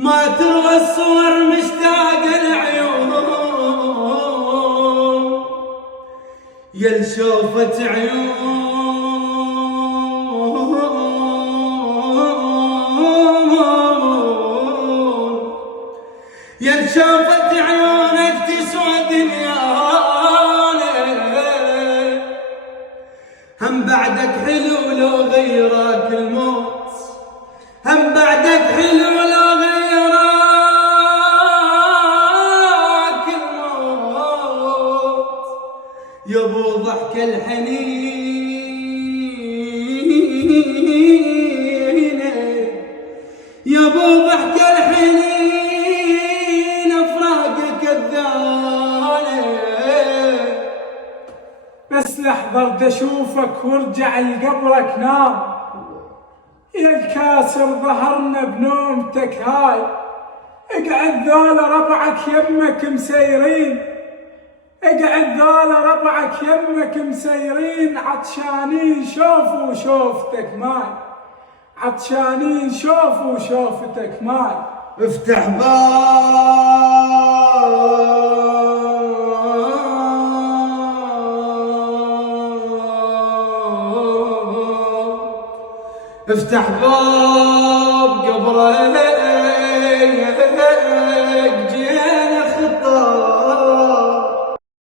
ما تروى الصور مشتاق العيون يا لشوفة عيون يا لشوفة عيونك تسوى دنيانا هم بعدك حلو لو غيرك الموت هم بعدك حلو لو غيرك الموت يا ابو ضحك الحنين يا ابو ضحك الحنين افراقك الذالة بس لحظة ارد اشوفك وارجع لقبرك نام يا الكاسر ظهرنا بنومتك هاي اقعد ذولا ربعك يمك مسيرين اقعد ذولا ربعك يمك مسيرين عطشانين شوفوا شوفتك ماي عطشانين شوفوا شوفتك ماي افتح باب افتح باب قبره